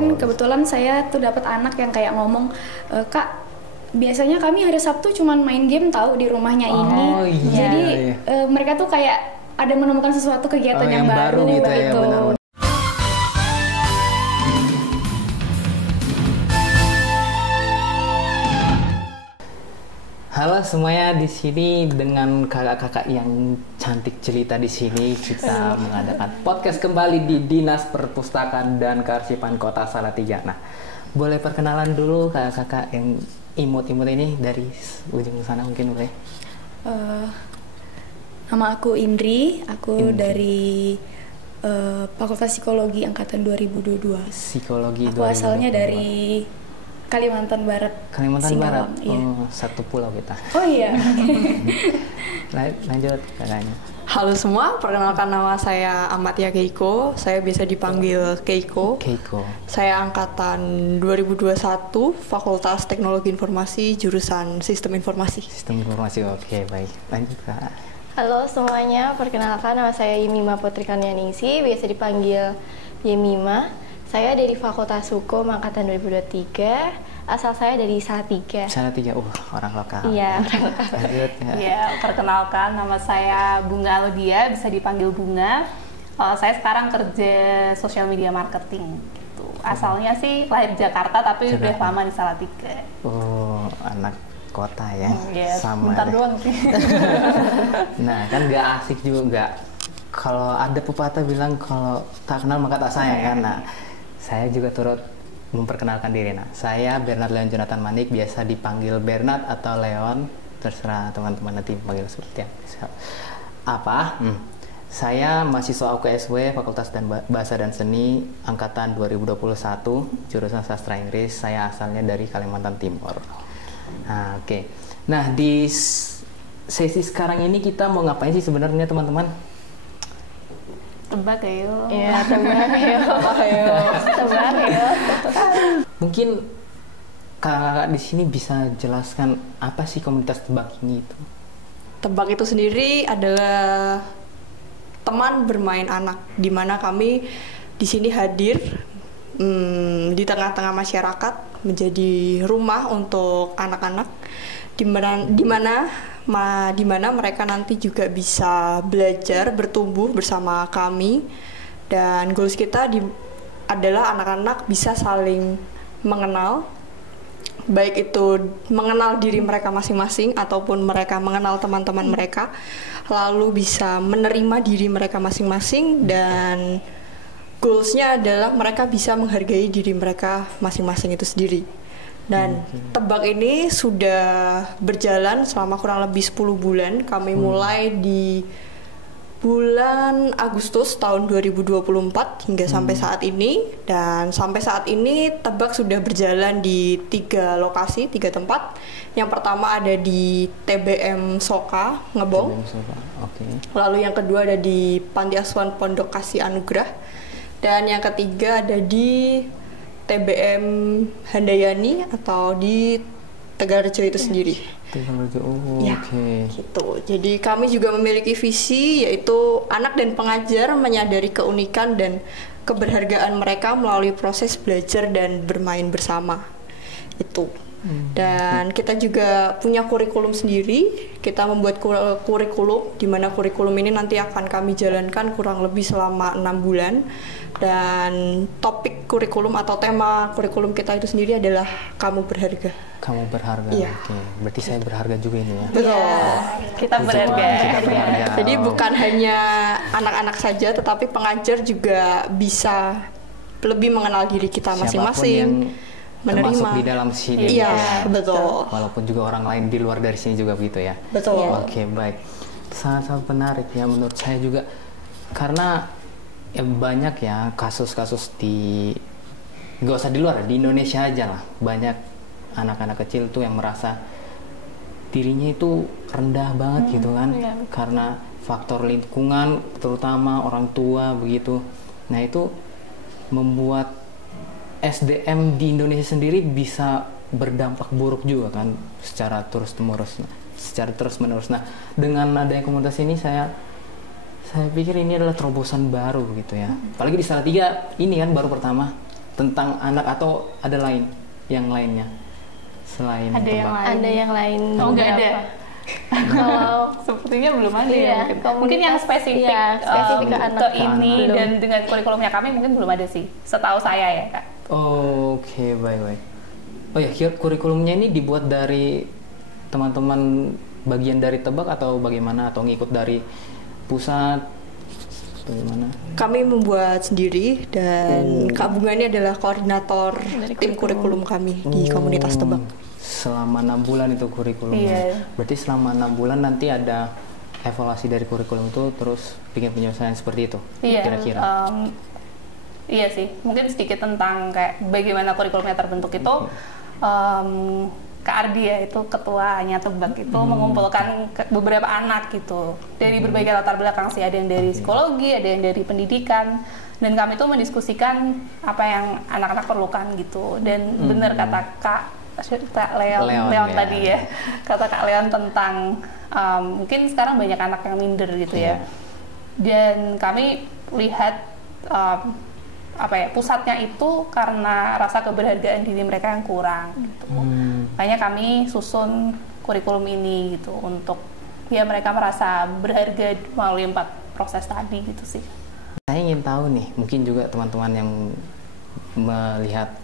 Kebetulan saya tuh dapat anak yang kayak ngomong, Kak, biasanya kami hari Sabtu cuman main game tahu di rumahnya ini. Iya, Jadi iya. mereka tuh kayak ada menemukan sesuatu kegiatan yang baru gitu ya, gitu. benar-benar. Halo semuanya, di sini dengan kakak-kakak yang cantik jelita di sini kita mengadakan podcast kembali di Dinas Perpustakaan dan Kearsipan Kota Salatiga. Nah, boleh perkenalan dulu kakak-kakak yang imut-imut ini dari ujung sana mungkin boleh? Nama aku Indri, aku dari Fakultas Psikologi angkatan 2022. Psikologi. Aku asalnya dari Kalimantan Barat. Kalimantan Singkawang, Barat. iya. Oh, satu pulau kita. Oh iya. Lanjut kakaknya. Halo semua, perkenalkan nama saya Amatia Keiko. Saya biasa dipanggil Keiko. Keiko. Saya angkatan 2021, Fakultas Teknologi Informasi, jurusan Sistem Informasi. Sistem informasi, oke baik. Lanjut kak. Halo semuanya, perkenalkan nama saya Yemima Putri Kurnianingsih, biasa dipanggil Yemima. Saya dari Fakultas Hukum angkatan 2023, asal saya dari Salatiga. Salatiga, orang lokal. Iya, orang lokal. Lanjut ya. Ya, perkenalkan nama saya Bunga Alodia, bisa dipanggil Bunga. Saya sekarang kerja social media marketing gitu. Asalnya sih lahir Jakarta tapi udah lama di Salatiga. Oh, anak kota ya. Ya, sama bentar deh. doang sih. Nah, kan gak asik juga. Kalau ada pepatah bilang kalau tak kenal maka tak sayang kan. Nah, saya juga turut memperkenalkan diri. Nah, saya Bernard Leon Jonathan Manik, biasa dipanggil Bernard atau Leon, terserah teman-teman nanti panggil seperti apa. Saya mahasiswa UKSW Fakultas Bahasa dan Seni angkatan 2021, jurusan Sastra Inggris. Saya asalnya dari Kalimantan Timur. Nah, oke. Nah, di sesi sekarang ini kita mau ngapain sih sebenarnya teman-teman? Tebak ayo. Iya, tebak ayo. Mungkin kakak di sini bisa jelaskan apa sih komunitas tebak ini itu? Tebak itu sendiri adalah teman bermain anak, di mana kami di sini hadir di tengah-tengah masyarakat menjadi rumah untuk anak-anak, di mana mereka nanti juga bisa belajar, bertumbuh bersama kami, dan goals kita adalah anak-anak bisa saling mengenal, baik itu mengenal diri mereka masing-masing ataupun mereka mengenal teman-teman mereka, lalu bisa menerima diri mereka masing-masing, dan goalsnya adalah mereka bisa menghargai diri mereka masing-masing itu sendiri. Dan tebak ini sudah berjalan selama kurang lebih 10 bulan. Kami mulai di bulan Agustus tahun 2024 hingga sampai saat ini. Dan sampai saat ini tebak sudah berjalan di 3 lokasi, 3 tempat. Yang pertama ada di TBM Soka, Ngebong. Lalu yang kedua ada di Panti Asuhan Pondok Kasih Anugrah. Dan yang ketiga ada di TBM Handayani atau di Tegalrejo itu sendiri. Tegalrejo, oke. Gitu. Jadi kami juga memiliki visi, yaitu anak dan pengajar menyadari keunikan dan keberhargaan mereka melalui proses belajar dan bermain bersama. Itu. Dan kita juga punya kurikulum sendiri. Kita membuat kurikulum, di mana kurikulum ini nanti akan kami jalankan kurang lebih selama 6 bulan. Dan topik kurikulum atau tema kurikulum kita itu sendiri adalah kamu berharga. Kamu berharga, Iya. Oke. Berarti saya berharga juga ini ya. Betul. Kita berharga. Kita berharga. Jadi bukan hanya anak-anak saja, tetapi pengajar juga bisa lebih mengenal diri kita masing-masing, menerima. Termasuk di dalam sini. Iya, betul. Walaupun juga orang lain di luar dari sini juga begitu ya. Betul. Oke, baik. Sangat-sangat menarik ya menurut saya juga. Karena banyak ya kasus-kasus gak usah di luar, di Indonesia aja lah. Banyak anak-anak kecil tuh yang merasa dirinya itu rendah banget gitu kan. Karena faktor lingkungan, terutama orang tua begitu. Nah itu membuat SDM di Indonesia sendiri bisa berdampak buruk juga kan secara terus-menerus. Nah, dengan adanya komunitas ini saya pikir ini adalah terobosan baru gitu ya. Apalagi di Salatiga ini kan baru pertama tentang anak atau ada yang lainnya selain Ada yang tebak? lain. Ada yang lain. Oh, nggak ada. beberapa. Kalau Sepertinya belum ada Iya, ya mungkin yang spesifik, iya, spesifik ke anak. ke ini Belum. dan dengan kurikulumnya kami mungkin belum ada sih, setahu saya ya Kak. Oke, baik. Oh ya, kurikulumnya ini dibuat dari teman-teman bagian dari Tebak atau bagaimana, atau ngikut dari pusat? Bagaimana? Kami membuat sendiri dan Kak Bunga ini adalah koordinator tim kurikulum kami di komunitas Tebak. Selama 6 bulan itu kurikulumnya. Iya. Berarti selama 6 bulan nanti ada evaluasi dari kurikulum itu, terus bikin penyelesaian seperti itu. Iya, Kira-kira. Iya sih, mungkin sedikit tentang kayak bagaimana kurikulumnya terbentuk itu. Kak Ardi ya, itu ketuanya Tebak itu mengumpulkan beberapa anak gitu dari berbagai latar belakang sih, ada yang dari psikologi, ada yang dari pendidikan, dan kami tuh mendiskusikan apa yang anak-anak perlukan gitu. Dan benar kata Kak Leon ya. tadi ya, kata Kak Leon tentang mungkin sekarang banyak anak yang minder gitu ya. Dan kami lihat pusatnya itu karena rasa keberhargaan diri mereka yang kurang gitu. Makanya kami susun kurikulum ini gitu untuk ya mereka merasa berharga melalui 4 proses tadi gitu sih. Saya ingin tahu nih, mungkin juga teman-teman yang melihat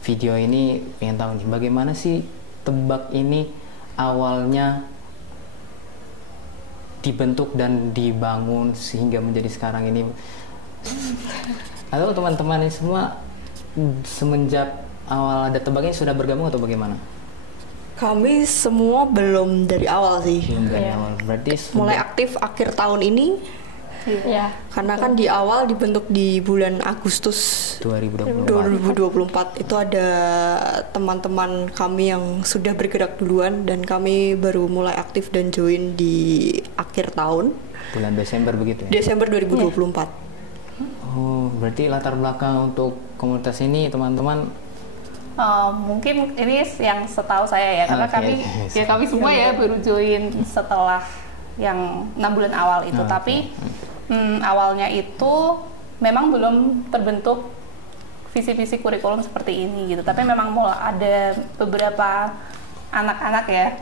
video ini ingin tahu nih, bagaimana sih Tebak ini awalnya dibentuk dan dibangun sehingga menjadi sekarang ini. Atau teman-teman ini semua semenjak awal ada Tebak ini sudah bergabung atau bagaimana? Kami semua belum dari awal sih. Belum dari awal. Berarti Mulai aktif akhir tahun ini ya, karena kan di awal dibentuk di bulan Agustus 2024. Itu ada teman-teman kami yang sudah bergerak duluan dan kami baru mulai aktif dan join di akhir tahun, bulan Desember begitu ya? Desember 2024. Oh, berarti latar belakang untuk komunitas ini teman-teman Mungkin ini yang setahu saya ya, karena Oke. kami semua ya baru join setelah yang 6 bulan awal itu. Oke. Tapi awalnya itu memang belum terbentuk visi-visi kurikulum seperti ini gitu. Tapi memang mulai ada beberapa anak-anak ya,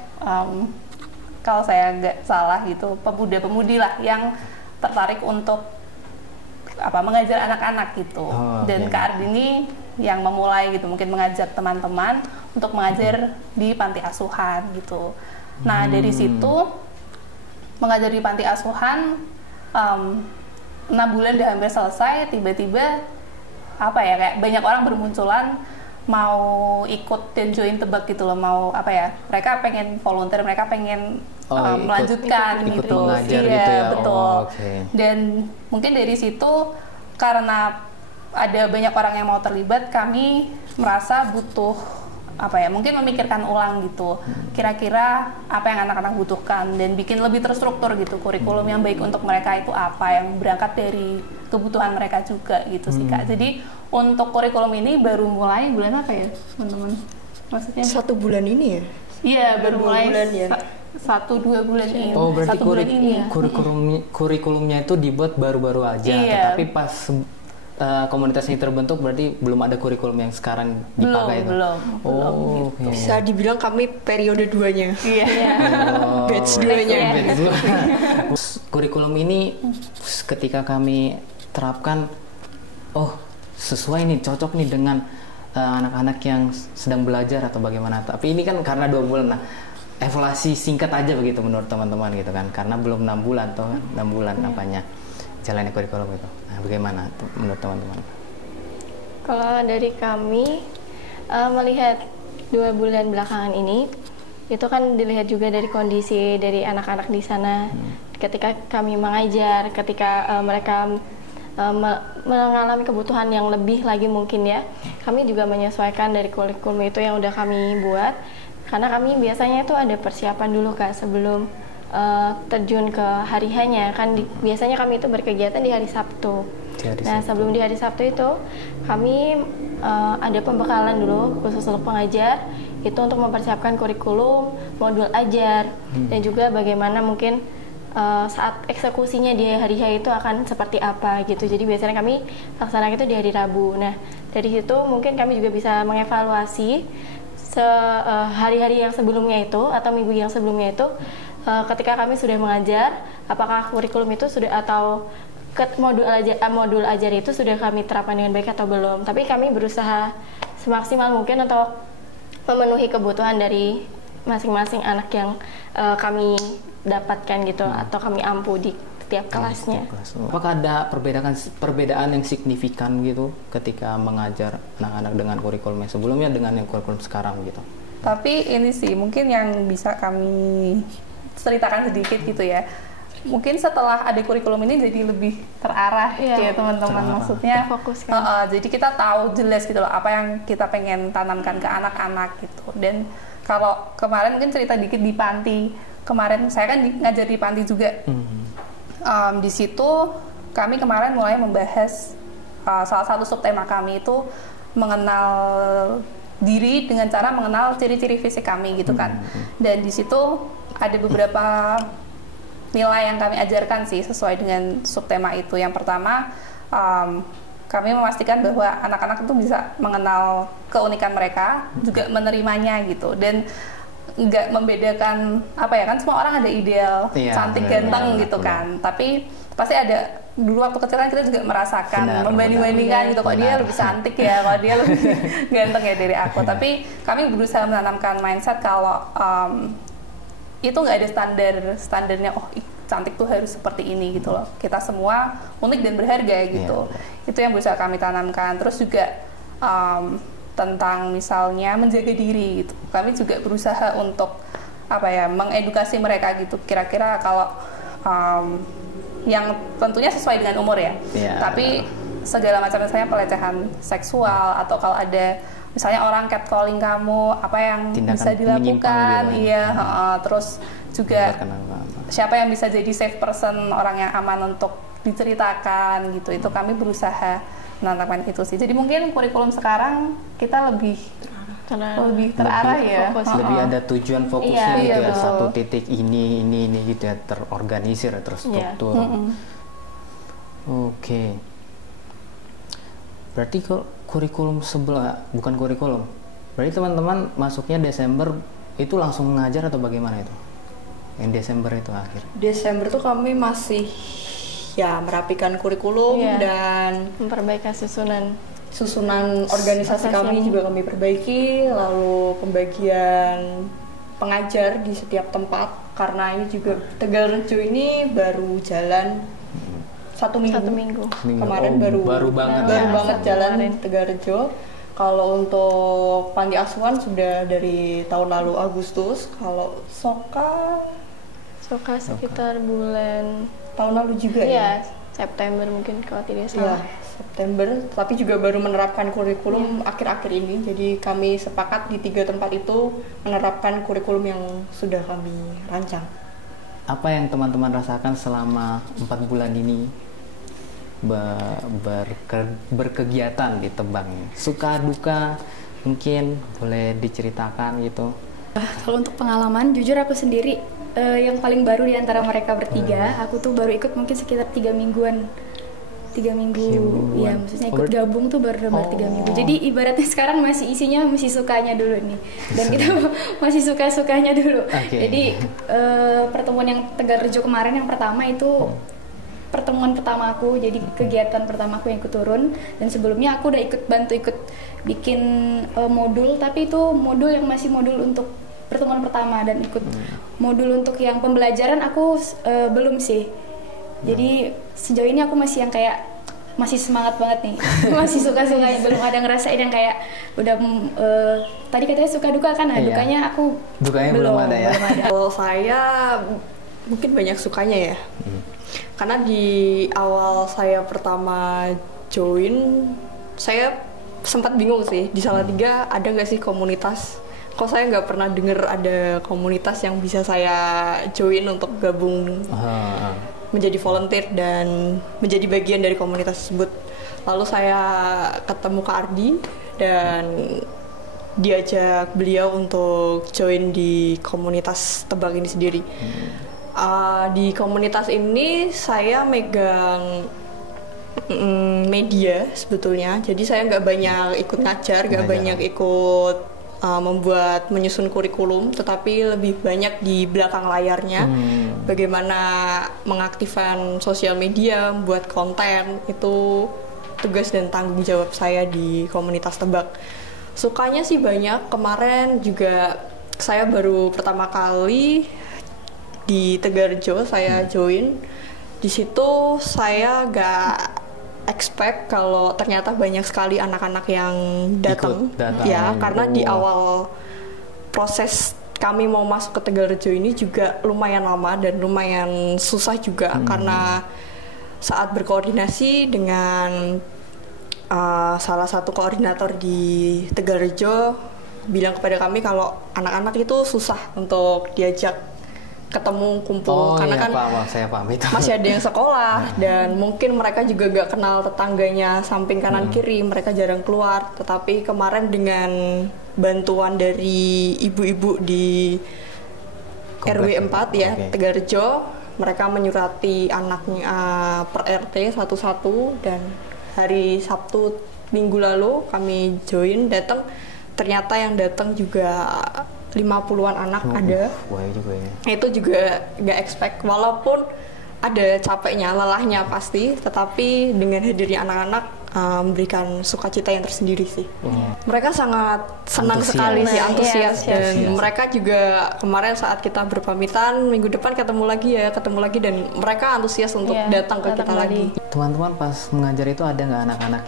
kalau saya nggak salah gitu, pemuda-pemudi lah yang tertarik untuk mengajar anak-anak gitu. Dan Kak Ardi ini yang memulai gitu, mungkin mengajak teman-teman untuk mengajar di panti asuhan gitu. Nah dari situ mengajar di panti asuhan 6 bulan udah hampir selesai, tiba-tiba kayak banyak orang bermunculan mau ikut dan join Tebak gitu loh, mereka pengen volunteer, mereka pengen melanjutkan ikut gitu. mengajar Iya, gitu ya. betul. Okay. Dan mungkin dari situ karena ada banyak orang yang mau terlibat, kami merasa butuh mungkin memikirkan ulang gitu, kira-kira apa yang anak-anak butuhkan dan bikin lebih terstruktur gitu kurikulum yang baik untuk mereka itu apa, yang berangkat dari kebutuhan mereka juga gitu sih Kak. Jadi untuk kurikulum ini baru mulai bulan apa ya teman-teman? Maksudnya 1 bulan ini ya? Iya, baru 2 mulai bulan ya? 1-2 bulan ini. Oh, berarti 1 bulan ini ya. kurikulumnya itu dibuat baru-baru aja. Iya. Tetapi pas komunitas ini terbentuk berarti belum ada kurikulum yang sekarang dipakai itu. Belum. Oke. Bisa dibilang kami periode 2-nya. Iya. Oh, Batch 2-nya. Kurikulum ini ketika kami terapkan, sesuai nih, cocok nih dengan anak-anak yang sedang belajar atau bagaimana. Tapi ini kan karena 2 bulan, evaluasi singkat aja begitu menurut teman-teman gitu kan, karena belum 6 bulan toh kan, 6 bulan jalannya kurikulum itu. Nah, bagaimana menurut teman-teman? kalau dari kami melihat 2 bulan belakangan ini, itu kan dilihat juga dari kondisi dari anak-anak di sana. Ketika kami mengajar, ketika mereka mengalami kebutuhan yang lebih lagi mungkin ya, kami juga menyesuaikan dari kurikulum itu yang udah kami buat. Karena kami biasanya itu ada persiapan dulu Kak sebelum terjun ke hari hanya kan biasanya kami itu berkegiatan di hari Sabtu. Sebelum di hari Sabtu itu kami ada pembekalan dulu khusus untuk pengajar, itu untuk mempersiapkan kurikulum, modul ajar, dan juga bagaimana mungkin saat eksekusinya di hari H itu akan seperti apa gitu. Jadi biasanya kami laksanakan itu di hari Rabu. Nah, dari situ mungkin kami juga bisa mengevaluasi hari-hari yang sebelumnya itu atau minggu yang sebelumnya itu, ketika kami sudah mengajar, apakah kurikulum itu sudah atau modul ajar itu sudah kami terapkan dengan baik atau belum. Tapi kami berusaha semaksimal mungkin untuk memenuhi kebutuhan dari masing-masing anak yang kami dapatkan gitu, atau kami ampu di setiap kelasnya. Apakah ada perbedaan yang signifikan gitu ketika mengajar anak-anak dengan kurikulum yang sebelumnya dengan yang kurikulum sekarang gitu? Tapi ini sih mungkin yang bisa kami ceritakan sedikit gitu ya. Mungkin setelah ada kurikulum ini jadi lebih terarah ya teman-teman, maksudnya fokus jadi kita tahu jelas gitu loh apa yang kita pengen tanamkan ke anak-anak gitu. Dan kalau kemarin mungkin cerita dikit di panti, kemarin saya kan ngajar di panti juga. Di situ kami kemarin mulai membahas salah satu subtema kami itu mengenal diri dengan cara mengenal ciri-ciri fisik kami gitu kan. Dan di situ ada beberapa nilai yang kami ajarkan sih sesuai dengan subtema itu. Yang pertama, kami memastikan bahwa anak-anak itu bisa mengenal keunikan mereka, juga menerimanya gitu, dan nggak membedakan apa ya, kan semua orang ada ideal cantik ganteng gitu kan, tapi pasti ada. Dulu waktu kecil kan kita juga merasakan membanding-bandingkan gitu, kok dia lebih cantik ya, kok dia lebih ganteng ya dari aku. Tapi kami berusaha menanamkan mindset kalau itu nggak ada standarnya, oh cantik tuh harus seperti ini gitu loh. Kita semua unik dan berharga gitu. Itu yang berusaha kami tanamkan. Terus juga tentang misalnya menjaga diri gitu. Kami juga berusaha untuk apa ya, mengedukasi mereka gitu. Kira-kira kalau yang tentunya sesuai dengan umur ya. Tapi segala macam misalnya pelecehan seksual, atau kalau ada misalnya orang catcalling kamu, apa yang tindakan bisa dilakukan, terus juga siapa yang bisa jadi safe person, orang yang aman untuk diceritakan gitu. Itu kami berusaha menanamkan itu sih. Jadi mungkin kurikulum sekarang kita lebih terarah ya, lebih ada tujuan fokusnya gitu ya, satu titik ini gitu ya, terorganisir, terstruktur. Oke. Berarti kurikulum bukan kurikulum. Berarti teman-teman masuknya Desember itu langsung mengajar atau bagaimana itu? Yang Desember itu akhir. Desember tuh kami masih ya merapikan kurikulum dan memperbaiki susunan organisasi kami juga kami perbaiki, lalu pembagian pengajar di setiap tempat, karena ini juga Tegalrejo ini baru jalan satu minggu. Kemarin baru banget jalan Tegalrejo. Kalau untuk panti asuhan sudah dari tahun lalu Agustus. Kalau Soka sekitar bulan tahun lalu juga ya. September mungkin kalau tidak salah. September, tapi juga baru menerapkan kurikulum akhir-akhir ini. Jadi kami sepakat di 3 tempat itu menerapkan kurikulum yang sudah kami rancang. Apa yang teman-teman rasakan selama 4 bulan ini berkegiatan di Tebang? Suka duka mungkin boleh diceritakan gitu. Kalau untuk pengalaman, jujur aku sendiri yang paling baru di antara mereka bertiga. Aku tuh baru ikut mungkin sekitar 3 mingguan. 3 minggu, ya maksudnya ikut gabung tuh baru 3 minggu. Jadi ibaratnya sekarang masih isinya masih sukanya dulu nih, dan kita masih suka-sukanya dulu. Jadi pertemuan yang Tegalrejo kemarin yang pertama itu pertemuan pertama aku, jadi kegiatan pertama aku yang ikut turun. Dan sebelumnya aku udah bantu ikut bikin modul, tapi itu modul yang masih modul untuk pertemuan pertama, dan ikut modul untuk yang pembelajaran aku belum sih. Jadi sejauh ini aku masih yang kayak masih semangat banget nih, masih suka-sukanya, belum ada ngerasain yang kayak udah tadi katanya suka duka kan, dukanya belum ada ya. Kalau saya mungkin banyak sukanya ya, karena di awal saya pertama join, saya sempat bingung sih di Salatiga ada nggak sih komunitas. Kok saya nggak pernah dengar ada komunitas yang bisa saya join untuk gabung menjadi volunteer dan menjadi bagian dari komunitas tersebut. Lalu saya ketemu Kak Ardi dan diajak beliau untuk join di komunitas Tebang ini sendiri. Di komunitas ini saya megang media sebetulnya, jadi saya nggak banyak ikut ngajar, nggak banyak ikut menyusun kurikulum, tetapi lebih banyak di belakang layarnya. Bagaimana mengaktifkan sosial media, buat konten, itu tugas dan tanggung jawab saya di komunitas tebak. Sukanya sih banyak. Kemarin juga saya baru pertama kali di Tegarjo saya join. Di situ saya gak expect kalau ternyata banyak sekali anak-anak yang datang ya, karena di awal proses kami mau masuk ke Tegarjo ini juga lumayan lama dan lumayan susah juga, karena saat berkoordinasi dengan salah satu koordinator di Tegarjo bilang kepada kami kalau anak-anak itu susah untuk diajak ketemu, kumpul, karena kan saya paham itu. Masih ada yang sekolah dan mungkin mereka juga gak kenal tetangganya samping kanan kiri, mereka jarang keluar. Tetapi kemarin dengan bantuan dari ibu-ibu di RW 4 ya, Tegarjo, mereka menyurati anaknya per RT satu-satu, dan hari Sabtu minggu lalu kami join, datang, ternyata yang datang juga 50-an anak ada. Itu juga gak expect, walaupun ada capeknya, lelahnya pasti, tetapi dengan hadirnya anak-anak memberikan sukacita yang tersendiri sih. Mereka sangat senang sekali sih, antusias, dan mereka juga kemarin saat kita berpamitan minggu depan ketemu lagi, dan mereka antusias untuk datang ke kita lagi. Teman-teman pas mengajar itu ada nggak anak-anak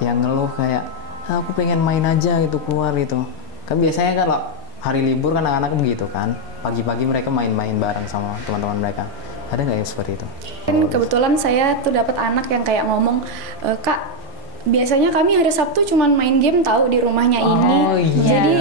yang ngeluh kayak aku pengen main aja gitu, keluar gitu? Kan biasanya kalau hari libur kan anak-anak begitu kan, pagi-pagi mereka main-main bareng sama teman-teman mereka. Ada nggak yang seperti itu? Kebetulan saya tuh dapat anak yang kayak ngomong, Kak, biasanya kami hari Sabtu cuman main game tahu di rumahnya ini. Jadi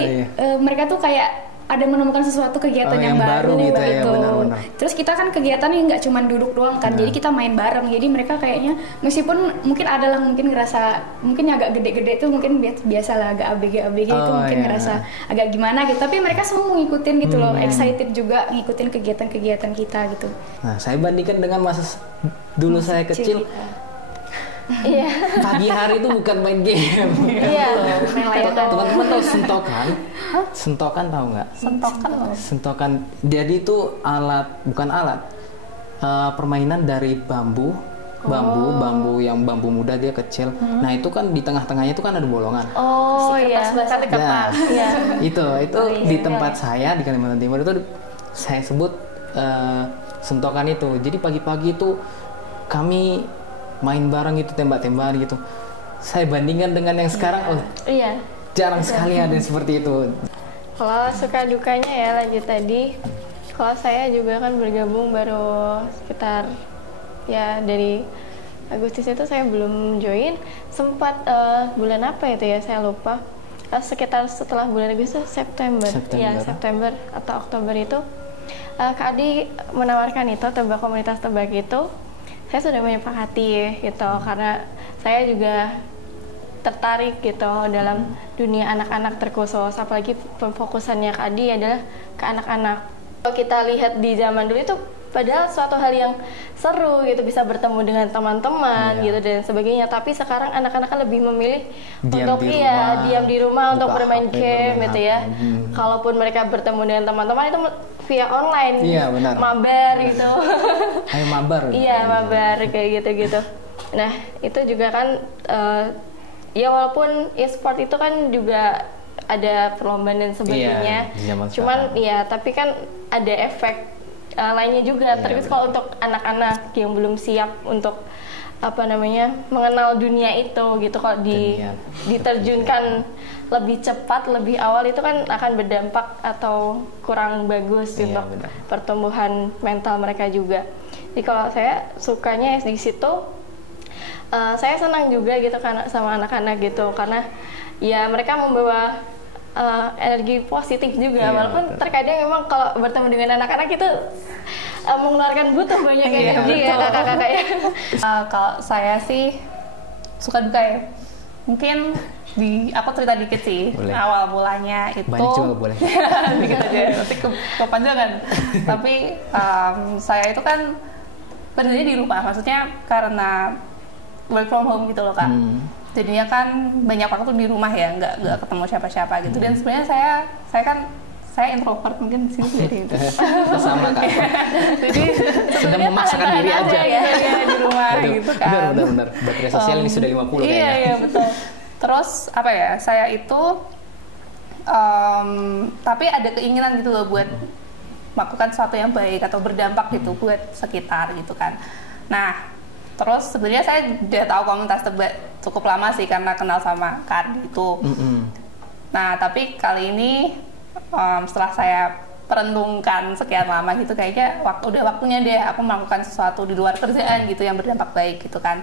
mereka tuh kayak ada menemukan sesuatu kegiatan yang baru gitu. Ya, benar-benar. Terus kita kan kegiatannya nggak cuma duduk doang kan, jadi kita main bareng. Jadi mereka kayaknya meskipun mungkin adalah mungkin ngerasa mungkin agak gede-gede tuh mungkin biasalah agak ABG itu mungkin ngerasa agak gimana gitu. Tapi mereka semua ngikutin gitu loh, excited juga ngikutin kegiatan-kegiatan kita gitu. Nah, saya bandingkan dengan masa dulu saya kecil. Iya. Pagi hari itu bukan main game. Iya. Teman-teman tahu sentokan? Sentokan tahu nggak? Sentokan. Jadi itu bukan alat. Permainan dari bambu yang bambu muda, dia kecil. Nah itu kan di tengah-tengahnya itu kan ada bolongan. Kertas. Itu di tempat saya di Kalimantan Timur itu saya sebut sentokan itu. Jadi pagi-pagi itu kami main bareng gitu, tembak-tembakan gitu. Saya bandingkan dengan yang sekarang, jarang sekali ada yang seperti itu. Kalau suka dukanya ya lanjut tadi. Kalau saya juga kan bergabung baru sekitar dari Agustus itu saya belum join. Sempat bulan apa itu ya saya lupa. Sekitar setelah bulan Agustus, September atau Oktober itu Kak Adi menawarkan itu komunitas tebak itu. Saya sudah menyepakati gitu, karena saya juga tertarik gitu dalam dunia anak-anak terkhusus, apalagi fokusannya Kak Adi adalah ke anak-anak. Kalau kita lihat di zaman dulu itu padahal suatu hal yang seru gitu, bisa bertemu dengan teman-teman gitu dan sebagainya, tapi sekarang anak-anak lebih memilih diam di rumah untuk bermain game gitu ya. Kalaupun mereka bertemu dengan teman-teman itu via online, mabar gitu. Ayo mabar. Mabar kayak gitu. Nah itu juga kan walaupun e-sport itu kan juga ada perlombaan dan sebagainya. Cuman tapi kan ada efek lainnya juga. Terus kalau untuk anak-anak yang belum siap untuk mengenal dunia itu gitu, kalau diterjunkan lebih cepat, lebih awal itu kan akan berdampak atau kurang bagus untuk pertumbuhan mental mereka juga. Jadi kalau saya sukanya di situ, saya senang juga gitu karena sama anak-anak gitu, karena mereka membawa energi positif juga, walaupun terkadang memang kalau bertemu dengan anak-anak itu mengeluarkan butuh banyak energi ya kakak-kakak ya. Kalau saya sih suka duka ya. Mungkin aku cerita dikit sih. Boleh. Awal mulanya itu Banyak juga boleh. dikit aja, nanti kepanjangan. Tapi saya itu kan kerjanya di rumah, maksudnya karena work from home gitu loh Kak. Jadinya kan banyak waktu di rumah ya, nggak ketemu siapa-siapa gitu. Dan sebenarnya saya introvert, mungkin di sini jadi itu. Sama Kak. Jadi Sedang memaksakan diri aja. Ya, di rumah gitu kan. Benar. Baterai sosial ini sudah 50 kayaknya. Iya betul. Terus apa ya? Saya itu tapi ada keinginan gitu loh buat melakukan sesuatu yang baik atau berdampak gitu buat sekitar gitu kan. Nah, terus sebenarnya saya udah tahu komunitas tebak cukup lama sih karena kenal sama Kak Ardi itu. Nah, tapi kali ini setelah saya perenungkan sekian lama gitu, kayaknya udah waktunya deh aku melakukan sesuatu di luar kerjaan gitu yang berdampak baik gitu kan.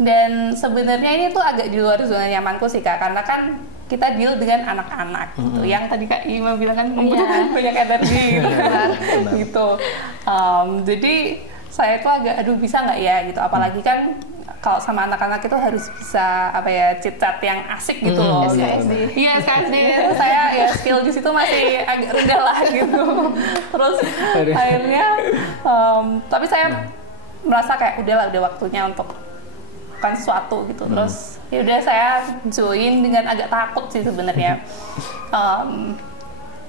Dan sebenarnya ini tuh agak di luar zona nyamanku sih Kak, karena kan kita deal dengan anak-anak gitu, yang tadi Kak Ima bilang kan membutuhkan banyak energi gitu. Jadi saya tuh agak bisa nggak ya gitu, apalagi kan kalau sama anak-anak itu harus bisa chit-chat yang asik gitu loh. SKSD. Iya, SKSD itu saya ya skill di situ masih agak rendah lah gitu. Terus akhirnya tapi saya merasa kayak udah waktunya untuk kan sesuatu gitu. Terus ya udah saya join dengan agak takut sih sebenarnya.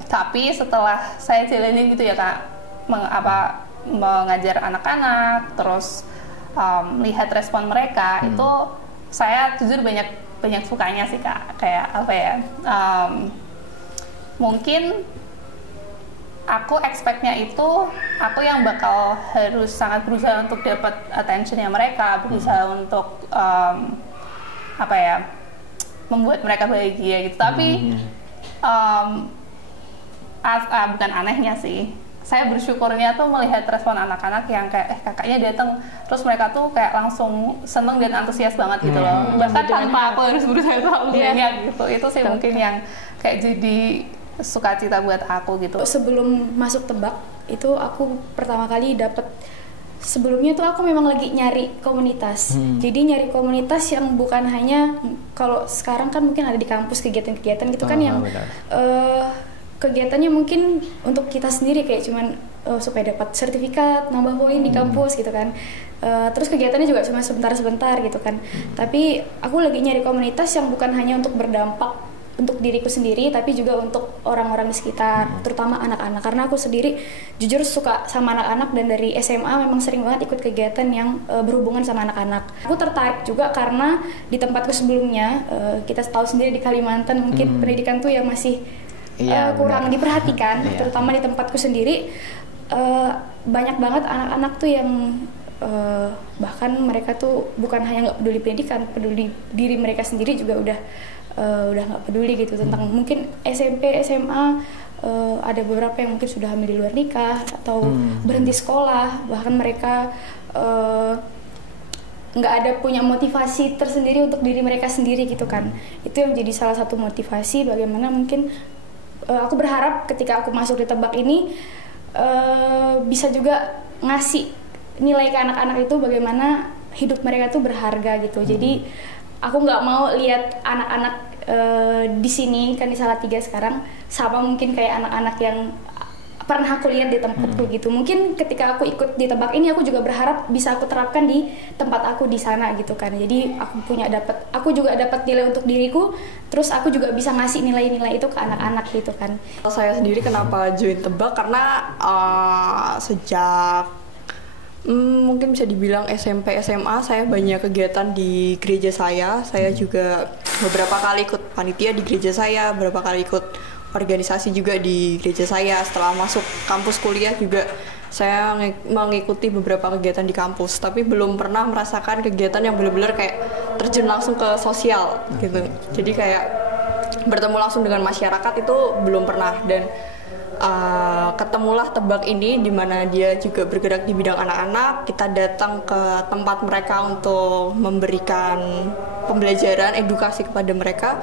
Tapi setelah saya jalanin gitu ya Kak, mengajar anak-anak, terus lihat respon mereka, itu saya jujur banyak sukanya sih Kak. Kayak mungkin aku expect-nya itu aku yang bakal harus sangat berusaha untuk dapat attention-nya mereka, berusaha untuk membuat mereka bahagia gitu. Tapi bukan anehnya sih, saya bersyukurnya tuh melihat respon anak-anak yang kayak kakaknya datang, terus mereka tuh kayak langsung seneng dan antusias banget gitu loh. Bahkan tanpa aku harus berusaha terlalu banyak gitu. Itu sih mungkin yang kayak jadi sukacita buat aku gitu. Sebelum masuk tebak itu aku pertama kali dapet, sebelumnya tuh aku memang lagi nyari komunitas. Jadi nyari komunitas yang bukan hanya, kalau sekarang kan mungkin ada di kampus kegiatan-kegiatan gitu kan yang kegiatannya mungkin untuk kita sendiri kayak cuman supaya dapat sertifikat, nambah poin di kampus gitu kan. Terus kegiatannya juga cuma sebentar-sebentar gitu kan. Tapi aku lagi nyari komunitas yang bukan hanya untuk berdampak untuk diriku sendiri, tapi juga untuk orang-orang di sekitar, terutama anak-anak. Karena aku sendiri jujur suka sama anak-anak, dan dari SMA memang sering banget ikut kegiatan yang berhubungan sama anak-anak. Aku tertarik juga karena di tempatku sebelumnya, kita tahu sendiri di Kalimantan mungkin pendidikan tuh yang masih kurang diperhatikan, terutama di tempatku sendiri. Banyak banget anak-anak tuh yang bahkan mereka tuh bukan hanya nggak peduli pendidikan, peduli diri mereka sendiri juga udah nggak peduli gitu tentang mungkin SMP, SMA. Ada beberapa yang mungkin sudah hamil di luar nikah atau berhenti sekolah, bahkan mereka nggak ada punya motivasi tersendiri untuk diri mereka sendiri gitu kan. Itu yang jadi salah satu motivasi bagaimana mungkin aku berharap ketika aku masuk di tebak ini bisa juga ngasih nilai ke anak-anak itu bagaimana hidup mereka tuh berharga gitu. Jadi aku nggak mau lihat anak-anak di sini kan di Salatiga sekarang sama mungkin kayak anak-anak yang pernah aku lihat di tempatku gitu. Mungkin ketika aku ikut di tebak ini aku juga berharap bisa aku terapkan di tempat aku di sana gitu kan. Jadi aku juga dapat nilai untuk diriku, terus aku juga bisa ngasih nilai-nilai itu ke anak-anak gitu kan. Saya sendiri kenapa join tebak, karena sejak mungkin bisa dibilang SMP SMA saya banyak kegiatan di gereja saya. Saya juga beberapa kali ikut panitia di gereja saya, beberapa kali ikut organisasi juga di gereja saya. Setelah masuk kampus kuliah juga saya mengikuti beberapa kegiatan di kampus, tapi belum pernah merasakan kegiatan yang benar-benar kayak terjun langsung ke sosial gitu. Jadi kayak bertemu langsung dengan masyarakat itu belum pernah. Dan ketemulah tebak ini di mana dia juga bergerak di bidang anak-anak. Kita datang ke tempat mereka untuk memberikan pembelajaran, edukasi kepada mereka.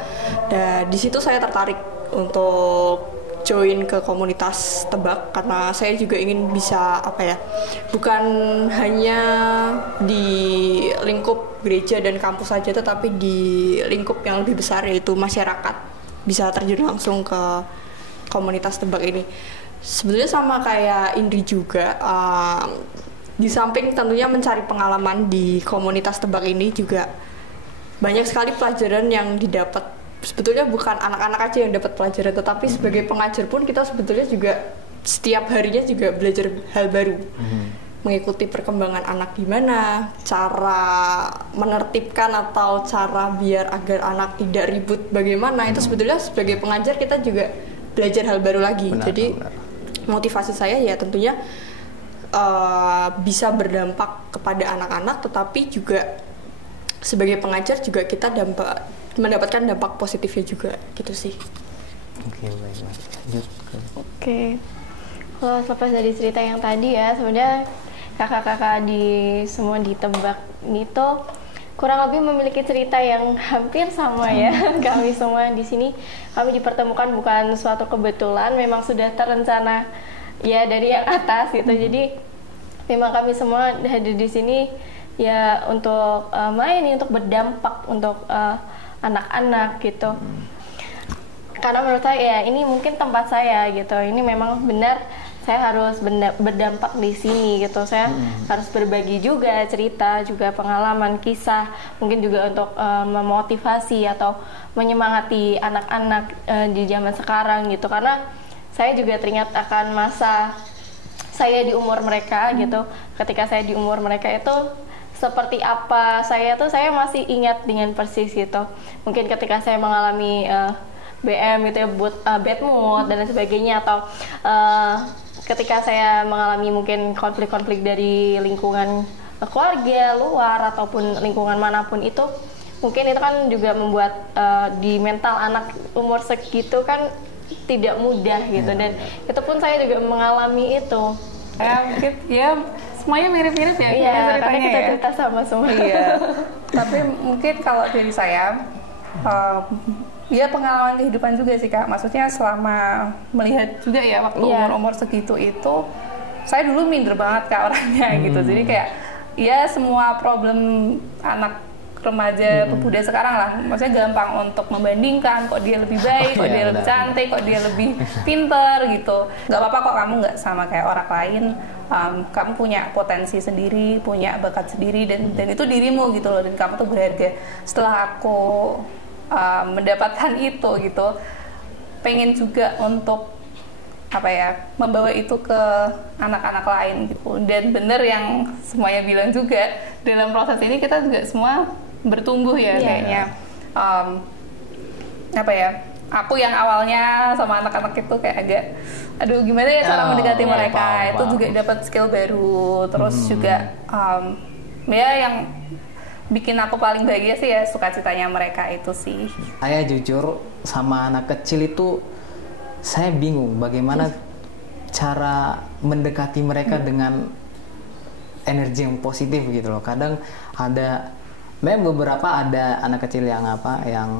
Dan di situ saya tertarik untuk join ke komunitas tebak karena saya juga ingin bisa bukan hanya di lingkup gereja dan kampus saja, tetapi di lingkup yang lebih besar yaitu masyarakat, bisa terjun langsung ke komunitas tebak ini. Sebetulnya sama kayak Indri juga, di samping tentunya mencari pengalaman di komunitas tebak ini juga banyak sekali pelajaran yang didapat. Sebetulnya bukan anak-anak aja yang dapat pelajaran, tetapi sebagai pengajar pun kita sebetulnya juga setiap harinya juga belajar hal baru. Mengikuti perkembangan anak gimana, cara menertibkan atau cara biar agar anak tidak ribut bagaimana, itu sebetulnya sebagai pengajar kita juga belajar hal baru lagi. Jadi motivasi saya ya tentunya bisa berdampak kepada anak-anak, tetapi juga sebagai pengajar juga kita mendapatkan dampak positifnya juga, gitu sih. Oke, baik. Lanjut. Oke. Kalau selepas dari cerita yang tadi ya, sebenarnya kakak-kakak semua di tebak itu kurang lebih memiliki cerita yang hampir sama ya. Kami semua di sini, kami dipertemukan bukan suatu kebetulan, memang sudah terencana ya dari yang atas gitu. Jadi memang kami semua hadir di sini ya untuk untuk berdampak untuk anak-anak gitu. Karena menurut saya ya ini mungkin tempat saya gitu. Ini memang benar saya harus berdampak di sini gitu. Saya harus berbagi juga cerita, juga pengalaman, kisah, mungkin juga untuk memotivasi atau menyemangati anak-anak di zaman sekarang gitu. Karena saya juga teringat akan masa saya di umur mereka gitu. Ketika saya di umur mereka itu seperti apa saya masih ingat dengan persis gitu. Mungkin ketika saya mengalami BM gitu ya, bad mood dan lain sebagainya, atau ketika saya mengalami mungkin konflik-konflik dari lingkungan keluarga luar ataupun lingkungan manapun itu, mungkin itu kan juga membuat di mental anak umur segitu kan tidak mudah gitu. Dan itu pun saya juga mengalami itu. Mungkin ya semuanya mirip-mirip ya, Iya, ceritanya karena kita ya. cerita sama semua. Iya. Tapi mungkin kalau dari saya, ya pengalaman kehidupan juga sih Kak. Maksudnya selama melihat juga ya waktu umur-umur segitu itu, saya dulu minder banget Kak orangnya gitu. Jadi kayak ya semua problem anak remaja pemuda sekarang lah, maksudnya gampang untuk membandingkan, kok dia lebih baik, kok dia lebih cantik, kok dia lebih pinter gitu. Gak apa-apa kok kamu gak sama kayak orang lain, kamu punya potensi sendiri, punya bakat sendiri, dan itu dirimu gitu loh, dan kamu tuh berharga. Setelah aku mendapatkan itu gitu, pengen juga untuk membawa itu ke anak-anak lain gitu. Dan bener yang semuanya bilang juga, dalam proses ini kita juga semua bertumbuh ya kayaknya. Aku yang awalnya sama anak-anak itu kayak agak aduh gimana ya cara mendekati mereka, itu juga dapat skill baru. Terus juga ya yang bikin aku paling bahagia sih ya sukacitanya mereka itu sih. Saya jujur sama anak kecil itu saya bingung bagaimana cara mendekati mereka dengan energi yang positif gitu loh. Kadang memang beberapa ada anak kecil yang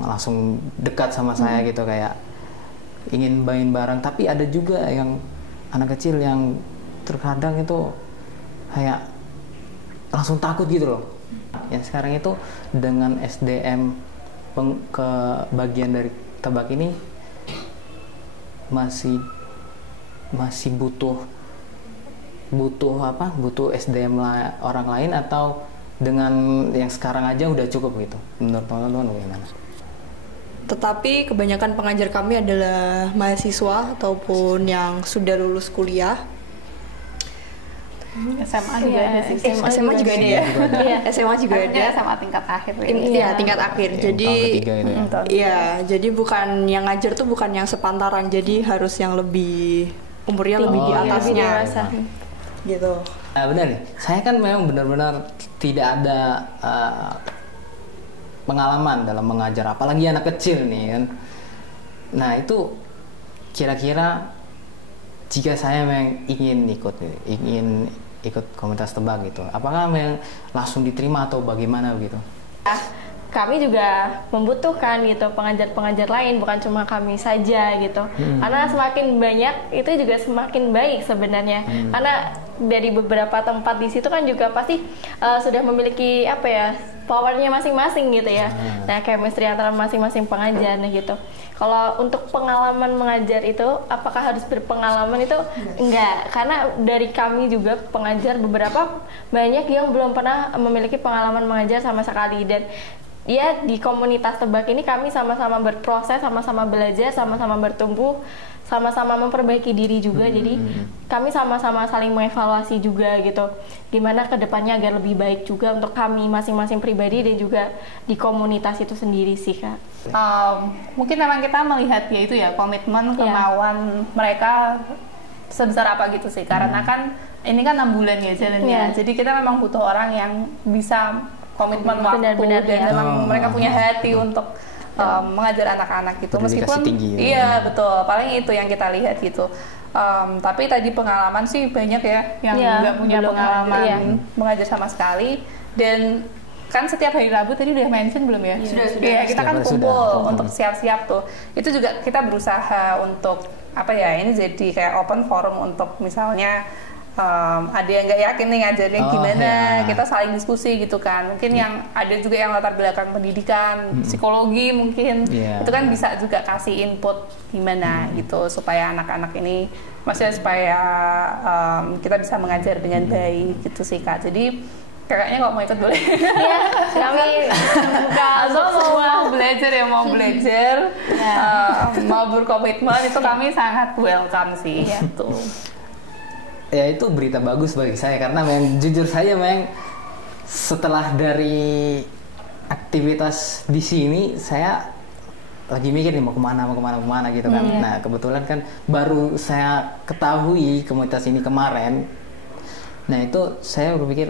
langsung dekat sama saya gitu, kayak ingin main bareng, tapi ada juga yang anak kecil yang terkadang itu kayak langsung takut gitu loh. Yang sekarang itu dengan SDM ke bagian dari tebak ini masih butuh SDM orang lain, atau dengan yang sekarang aja udah cukup gitu menurut teman-teman bagaimana? Tetapi kebanyakan pengajar kami adalah mahasiswa ataupun yang sudah lulus kuliah. SMA juga ada sih. SMA juga ada ya. SMA juga ada. SMA tingkat akhir. Iya, tingkat akhir. Jadi jadi bukan yang ngajar tuh bukan yang sepantaran. Jadi harus yang lebih umurnya lebih di atasnya. Gitu. Benar nih. Saya kan memang benar-benar tidak ada pengalaman dalam mengajar, apalagi anak kecil nih kan. Nah itu kira-kira jika saya memang ingin ikut komunitas tebak gitu, apakah memang langsung diterima atau bagaimana begitu? kami juga membutuhkan gitu pengajar-pengajar lain, bukan cuma kami saja gitu. Karena semakin banyak itu juga semakin baik sebenarnya. Karena dari beberapa tempat di situ kan juga pasti sudah memiliki apa ya, powernya masing-masing gitu ya. Nah, chemistry antara masing-masing pengajar gitu. Kalau untuk pengalaman mengajar itu, apakah harus berpengalaman itu? Enggak, karena dari kami juga pengajar beberapa banyak yang belum pernah memiliki pengalaman mengajar sama sekali. Dan ya di komunitas Tebak ini kami sama-sama berproses, sama-sama belajar, sama-sama bertumbuh, sama-sama memperbaiki diri juga. Jadi kami sama-sama saling mengevaluasi juga gitu, gimana kedepannya agar lebih baik juga untuk kami masing-masing pribadi dan juga di komunitas itu sendiri sih Kak. Mungkin memang kita melihat ya itu ya komitmen, kemauan mereka sebesar apa gitu sih, karena kan ini kan 6 bulan ya jalannya, jadi kita memang butuh orang yang bisa komitmen waktu Benar-benar, dan memang mereka punya hati untuk mengajar anak-anak gitu, meskipun tinggi, iya betul, paling itu yang kita lihat gitu. Tapi tadi pengalaman sih banyak ya yang nggak punya pengalaman mengajar sama sekali. Dan kan setiap hari Rabu tadi udah mention belum ya? Sudah. Iya, kita kan kumpul untuk siap-siap tuh. Itu juga kita berusaha untuk apa ya? Ini jadi kayak open forum untuk misalnya ada yang nggak yakin nih ngajarnya gimana, kita saling diskusi gitu kan. Mungkin yang ada juga yang latar belakang pendidikan, psikologi mungkin, itu kan bisa juga kasih input gimana gitu supaya anak-anak ini, maksudnya supaya kita bisa mengajar dengan baik gitu sih Kak. Jadi kakaknya kalau mau ikut boleh. Iya, kami buka mau belajar ya, mau belajar, mau berkomitmen itu kami sangat welcome sih. Gitu. Ya itu berita bagus bagi saya karena memang jujur saya memang setelah dari aktivitas di sini saya lagi mikir nih mau kemana gitu kan. Nah kebetulan kan baru saya ketahui komunitas ini kemarin. Nah itu saya berpikir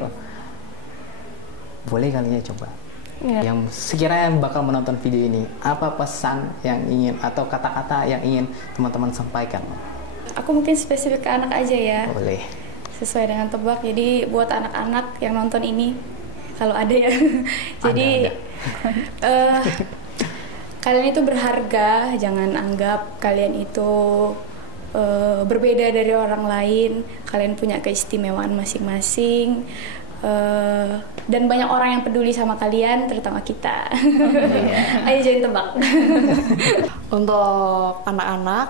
boleh kali ya coba. Yang sekiranya bakal menonton video ini, apa pesan yang ingin atau kata-kata yang ingin teman-teman sampaikan? Aku mungkin spesifik ke anak aja ya. Boleh. Sesuai dengan Tebak. Jadi buat anak-anak yang nonton ini, kalau ada ya. Jadi kalian itu berharga. Jangan anggap kalian itu berbeda dari orang lain. Kalian punya keistimewaan masing-masing. Dan banyak orang yang peduli sama kalian, terutama kita. Ayo join Tebak. Untuk anak-anak,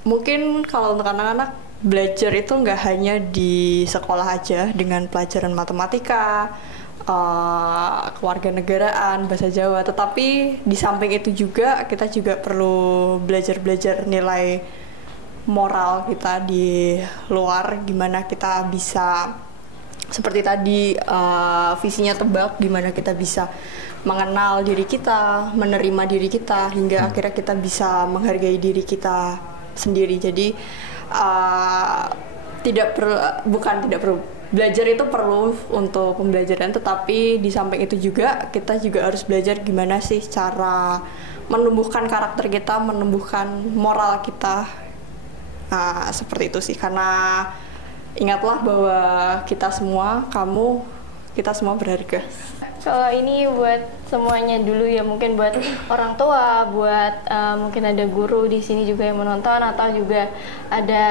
mungkin kalau untuk anak-anak belajar itu nggak hanya di sekolah aja dengan pelajaran matematika, kewarganegaraan, bahasa Jawa, tetapi di samping itu juga kita juga perlu belajar nilai moral kita di luar, gimana kita bisa seperti tadi visinya Tebak, gimana kita bisa mengenal diri kita, menerima diri kita, hingga akhirnya kita bisa menghargai diri kita sendiri. Jadi tidak perlu belajar itu perlu untuk pembelajaran, tetapi di samping itu juga kita juga harus belajar gimana sih cara menumbuhkan karakter kita, menumbuhkan moral kita. Seperti itu sih, karena ingatlah bahwa kita semua berharga. Kalau ini buat semuanya dulu ya, mungkin buat orang tua, buat mungkin ada guru di sini juga yang menonton, atau juga ada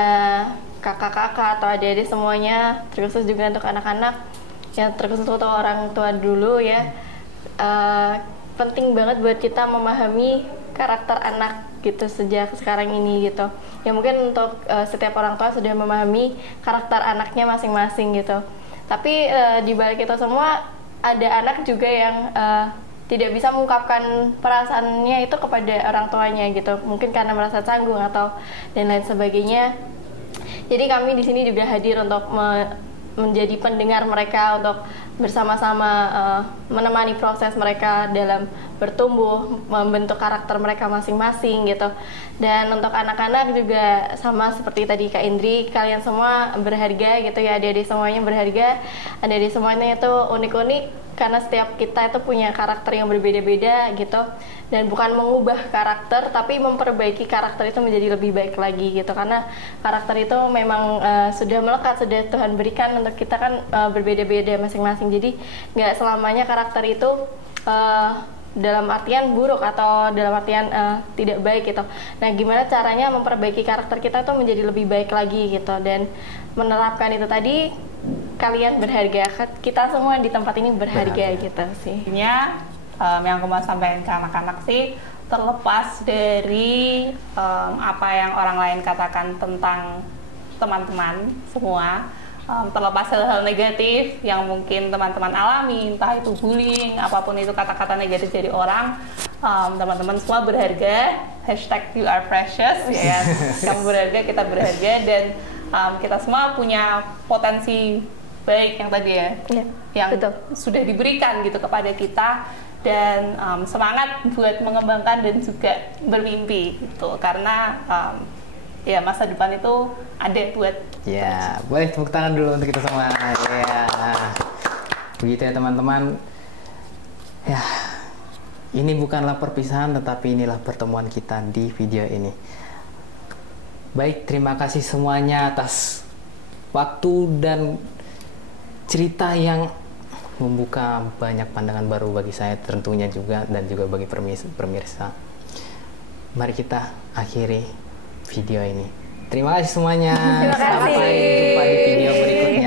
kakak-kakak atau adik-adik semuanya, terkhusus juga untuk anak-anak, ya terkhusus untuk orang tua dulu ya. Penting banget buat kita memahami karakter anak gitu sejak sekarang ini gitu. Ya mungkin untuk setiap orang tua sudah memahami karakter anaknya masing-masing gitu. Tapi di balik itu semua ada anak juga yang tidak bisa mengungkapkan perasaannya itu kepada orang tuanya gitu. Mungkin karena merasa canggung atau dan lain sebagainya. Jadi kami di sini juga hadir untuk menjadi pendengar mereka, untuk bersama-sama menemani proses mereka dalam bertumbuh, membentuk karakter mereka masing-masing gitu. Dan untuk anak-anak juga sama seperti tadi Kak Indri, kalian semua berharga gitu ya, adik-adik semuanya berharga, adik-adik semuanya itu unik-unik, karena setiap kita itu punya karakter yang berbeda-beda gitu. Dan bukan mengubah karakter, tapi memperbaiki karakter itu menjadi lebih baik lagi gitu. Karena karakter itu memang sudah melekat, sudah Tuhan berikan untuk kita kan berbeda-beda masing-masing Jadi nggak selamanya karakter itu dalam artian buruk atau dalam artian tidak baik gitu. Nah, gimana caranya memperbaiki karakter kita tuh menjadi lebih baik lagi gitu, dan menerapkan itu tadi, kalian berharga, kita semua di tempat ini berharga gitu sih. Yang aku mau sampaikan ke anak-anak sih, terlepas dari apa yang orang lain katakan tentang teman-teman semua, terlepas hal-hal negatif yang mungkin teman-teman alami, entah itu bullying, apapun itu kata-kata negatif dari orang, teman-teman semua berharga, #you are precious, ya, kamu berharga, kita berharga, dan kita semua punya potensi baik yang tadi ya, yang betul, sudah diberikan gitu kepada kita, dan semangat buat mengembangkan dan juga bermimpi gitu, karena ya masa depan itu ada buat ya. Boleh tepuk tangan dulu untuk kita semua ya. Begitu ya teman-teman ya, ini bukanlah perpisahan tetapi inilah pertemuan kita di video ini. Baik, terima kasih semuanya atas waktu dan cerita yang membuka banyak pandangan baru bagi saya tentunya juga, dan juga bagi pemirsa. Mari kita akhiri video ini. Terima kasih semuanya. Terima kasih. Sampai jumpa di video berikutnya.